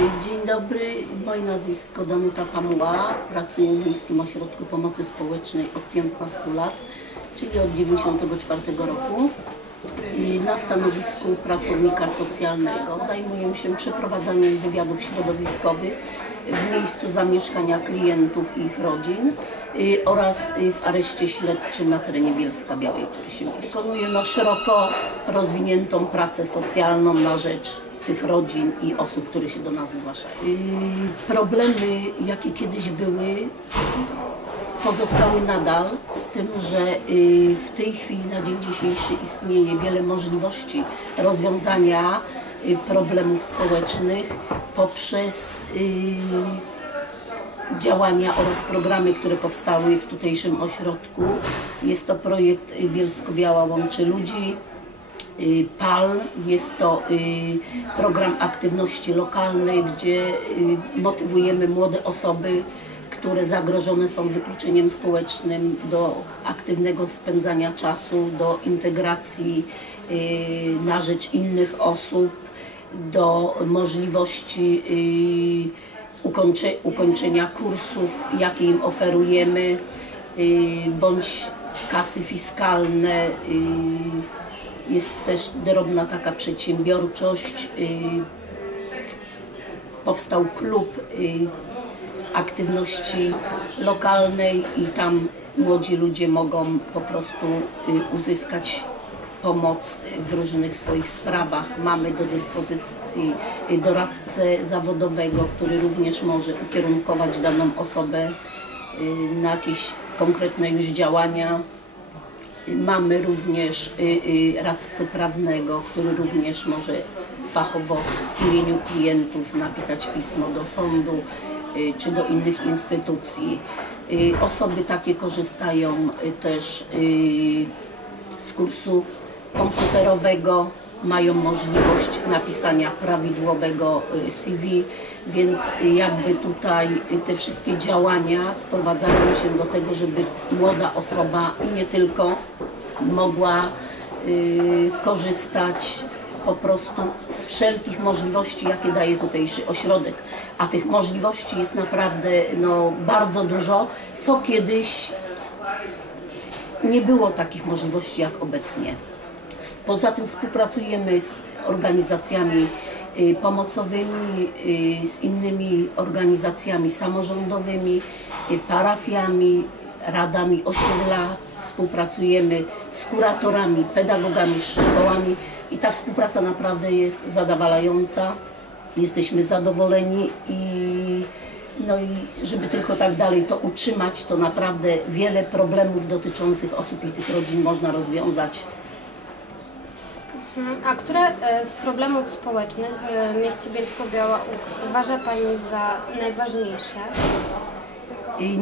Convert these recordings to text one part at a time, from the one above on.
Dzień dobry, moje nazwisko Danuta Pamuła. Pracuję w Miejskim Ośrodku Pomocy Społecznej od 15 lat, czyli od 1994 roku. Na stanowisku pracownika socjalnego zajmuję się przeprowadzaniem wywiadów środowiskowych w miejscu zamieszkania klientów i ich rodzin y, oraz y, w areszcie śledczym na terenie Bielska Białej, który się wykonuję no, szeroko rozwiniętą pracę socjalną na rzecz tych rodzin i osób, które się do nas zgłaszają. Y, Problemy, jakie kiedyś były, pozostały nadal, z tym, że y, w tej chwili na dzień dzisiejszy istnieje wiele możliwości rozwiązania y, problemów społecznych poprzez działania oraz programy, które powstały w tutejszym ośrodku. Jest to projekt Bielsko-Biała Łączy Ludzi, PAL, jest to y, program aktywności lokalnej, gdzie y, motywujemy młode osoby, które zagrożone są wykluczeniem społecznym do aktywnego spędzania czasu, do integracji y, na rzecz innych osób, do możliwości y, ukończe, ukończenia kursów, jakie im oferujemy, y, bądź kasy fiskalne. Jest też drobna taka przedsiębiorczość. y, Powstał klub y, aktywności lokalnej i tam młodzi ludzie mogą po prostu y, uzyskać pomoc w różnych swoich sprawach. Mamy do dyspozycji doradcę zawodowego, który również może ukierunkować daną osobę na jakieś konkretne już działania. Mamy również y, y, radcę prawnego, który również może fachowo w imieniu klientów napisać pismo do sądu y, czy do innych instytucji. Osoby takie korzystają też z kursu komputerowego, mają możliwość napisania prawidłowego y, CV, więc jakby tutaj te wszystkie działania sprowadzają się do tego, żeby młoda osoba i nie tylko mogła y, korzystać po prostu z wszelkich możliwości, jakie daje tutejszy ośrodek. A tych możliwości jest naprawdę no, bardzo dużo, co kiedyś nie było takich możliwości jak obecnie. Poza tym współpracujemy z organizacjami y, pomocowymi, y, z innymi organizacjami samorządowymi, y, parafiami, radami osiedla. Współpracujemy z kuratorami, pedagogami, szkołami i ta współpraca naprawdę jest zadowalająca. Jesteśmy zadowoleni i no i żeby tylko tak dalej to utrzymać, to naprawdę wiele problemów dotyczących osób i tych rodzin można rozwiązać. Mhm. A które e, z problemów społecznych w mieście Bielsko-Biała uważa Pani za najważniejsze?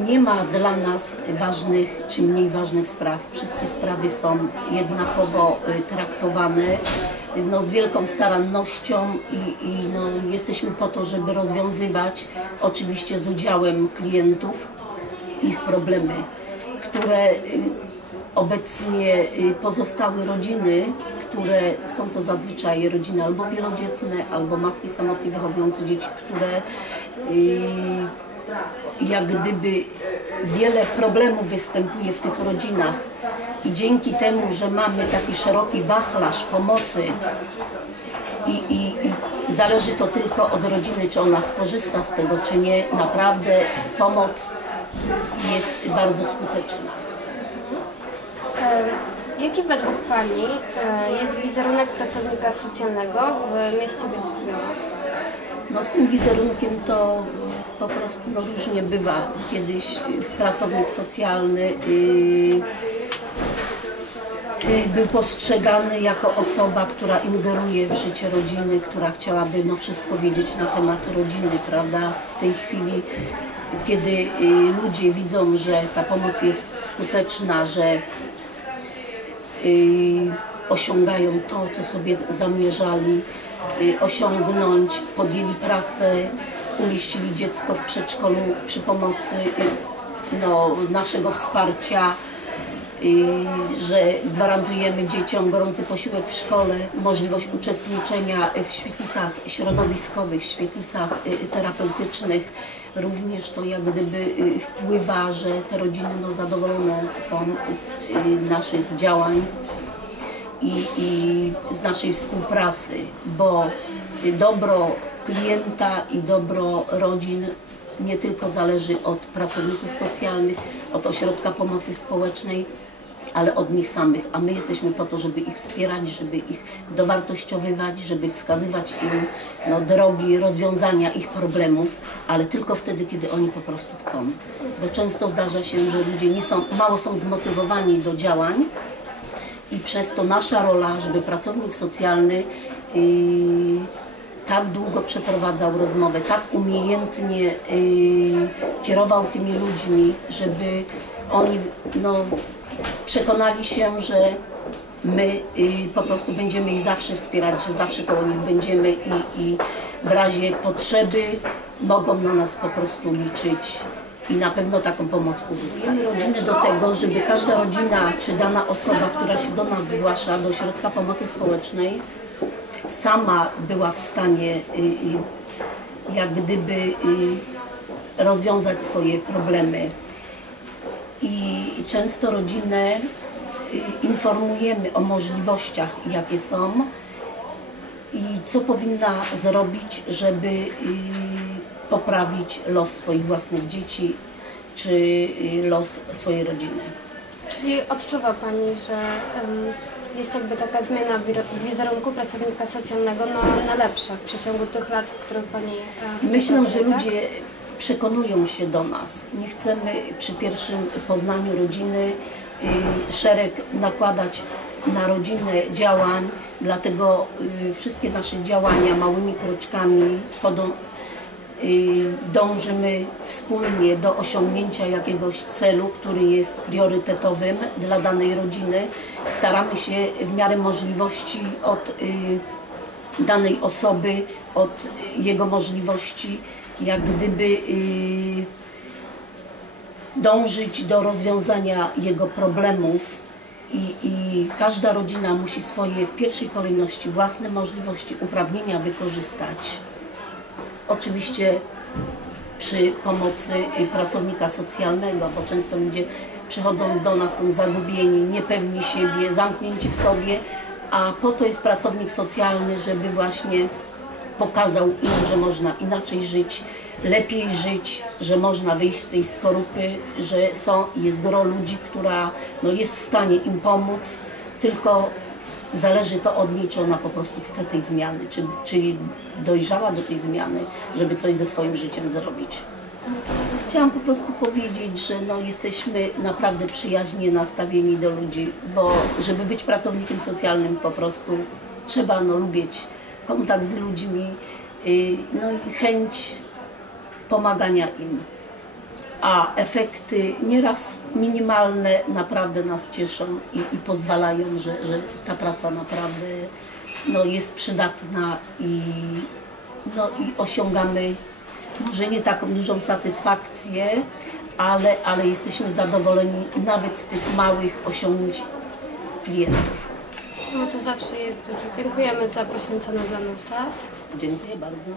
Nie ma dla nas ważnych czy mniej ważnych spraw. Wszystkie sprawy są jednakowo y, traktowane no, z wielką starannością i, i no, jesteśmy po to, żeby rozwiązywać oczywiście z udziałem klientów ich problemy, które obecnie y, pozostałe rodziny, które są to zazwyczaj rodziny albo wielodzietne, albo matki samotnie wychowujące dzieci, które y, jak gdyby wiele problemów występuje w tych rodzinach i dzięki temu, że mamy taki szeroki wachlarz pomocy i, i, i zależy to tylko od rodziny, czy ona skorzysta z tego, czy nie, naprawdę pomoc jest bardzo skuteczna. Jaki według Pani e, jest wizerunek pracownika socjalnego w mieście Bielsko-Biała? No z tym wizerunkiem to po prostu no, różnie bywa. Kiedyś y, pracownik socjalny y, y, był postrzegany jako osoba, która ingeruje w życie rodziny, która chciałaby no, wszystko wiedzieć na temat rodziny, prawda? W tej chwili, kiedy y, ludzie widzą, że ta pomoc jest skuteczna, że osiągają to, co sobie zamierzali y, osiągnąć, podjęli pracę, umieścili dziecko w przedszkolu przy pomocy y, no, naszego wsparcia. Y, że gwarantujemy dzieciom gorący posiłek w szkole, możliwość uczestniczenia w świetlicach środowiskowych, świetlicach y, terapeutycznych. Również to jak gdyby y, wpływa, że te rodziny no, zadowolone są z y, naszych działań i, i z naszej współpracy, bo dobro klienta i dobro rodzin nie tylko zależy od pracowników socjalnych, od ośrodka pomocy społecznej, ale od nich samych, a my jesteśmy po to, żeby ich wspierać, żeby ich dowartościowywać, żeby wskazywać im no, drogi rozwiązania ich problemów, ale tylko wtedy, kiedy oni po prostu chcą. Bo często zdarza się, że ludzie nie są, mało są zmotywowani do działań, i przez to nasza rola, żeby pracownik socjalny yy, tak długo przeprowadzał rozmowę, tak umiejętnie yy, kierował tymi ludźmi, żeby oni no, przekonali się, że my yy, po prostu będziemy ich zawsze wspierać, że zawsze koło nich będziemy i, i w razie potrzeby mogą na nas po prostu liczyć i na pewno taką pomoc uzyskać. Rodziny do tego, żeby każda rodzina czy dana osoba, która się do nas zgłasza, do ośrodka pomocy społecznej, sama była w stanie y, y, jak gdyby y, rozwiązać swoje problemy. I często rodzinę y, informujemy o możliwościach, jakie są i co powinna zrobić, żeby y, poprawić los swoich własnych dzieci czy y, los swojej rodziny. Czyli odczuwa Pani, że jest jakby taka zmiana wizerunku pracownika socjalnego na, na lepsze w przeciągu tych lat, w których Pani Myślę, że tak? ludzie przekonują się do nas. Nie chcemy przy pierwszym poznaniu rodziny y, szereg nakładać na rodzinę działań, dlatego y, wszystkie nasze działania małymi kroczkami podą, y, dążymy wspólnie do osiągnięcia jakiegoś celu, który jest priorytetowym dla danej rodziny. Staramy się w miarę możliwości od danej osoby, od jego możliwości, jak gdyby y, dążyć do rozwiązania jego problemów i, i każda rodzina musi swoje w pierwszej kolejności własne możliwości, uprawnienia wykorzystać. Oczywiście przy pomocy y, pracownika socjalnego, bo często ludzie przychodzą do nas, są zagubieni, niepewni siebie, zamknięci w sobie, a po to jest pracownik socjalny, żeby właśnie pokazał im, że można inaczej żyć, lepiej żyć, że można wyjść z tej skorupy, że są, jest gro ludzi, która no, jest w stanie im pomóc, tylko zależy to od niej, czy ona po prostu chce tej zmiany, czy, czy dojrzała do tej zmiany, żeby coś ze swoim życiem zrobić. Chciałam po prostu powiedzieć, że no, jesteśmy naprawdę przyjaźnie nastawieni do ludzi, bo żeby być pracownikiem socjalnym po prostu trzeba no, lubić kontakt z ludźmi, y, no i chęć pomagania im. A efekty nieraz minimalne naprawdę nas cieszą i, i pozwalają, że, że ta praca naprawdę no, jest przydatna i, no, i osiągamy może nie taką dużą satysfakcję, ale, ale jesteśmy zadowoleni nawet z tych małych osiągnięć klientów. No to zawsze jest dużo. Dziękujemy za poświęcony dla nas czas. Dziękuję bardzo.